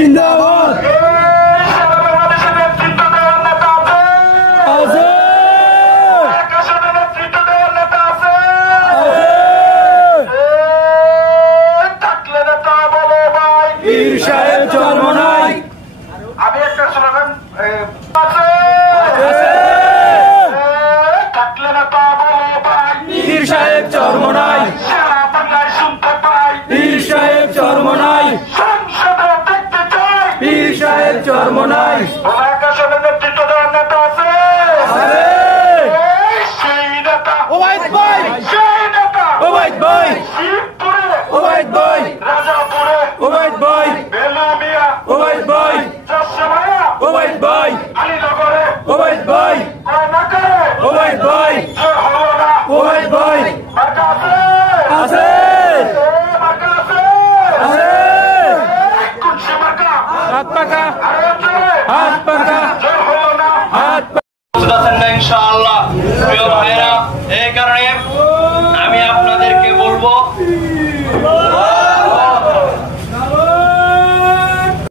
জিন্দাবাদ পীর সাহেব চরমনাই। আমি একটা স্লোগান থাকলে না তা বলো ভাই, পীর সাহেব চরমনাই, সারা বাংলায় শুনতে পাই, পীর সাহেব চরমনাই, সংসদে দেখতে চাই, পীর সাহেব চরমনাই। প্রশাসনে নেতৃত্ব দেওয়ার নেতা আছে, সেই নেতা ওবায়দ ভাই, সেই নেতা ওবায়দ ভাই, শিবপুরে, ওবায়দ ভাই, রাজাপুরে, ওবায়দ ভাই, বেলুমিয়া, ওবায়দ ভাই, চাষমায়া, ওবায়দ ভাই, আলীনগরে, ওবায়দ ভাই, কয়নাকারে, ওবায়দ ভাই, জোর হলো না, ওবায়দ ভাই। মার্কা আছে, আছে মার্কা আছে, আছে কুলসি মার্কা, হাত পাকা, আরে জোরে, হাত পাকা, জোর হলো না, হাত ইনশাআল্লাহ। প্রিয় ভাইরা, এই কারণে আমি আপনাদেরকে বলবো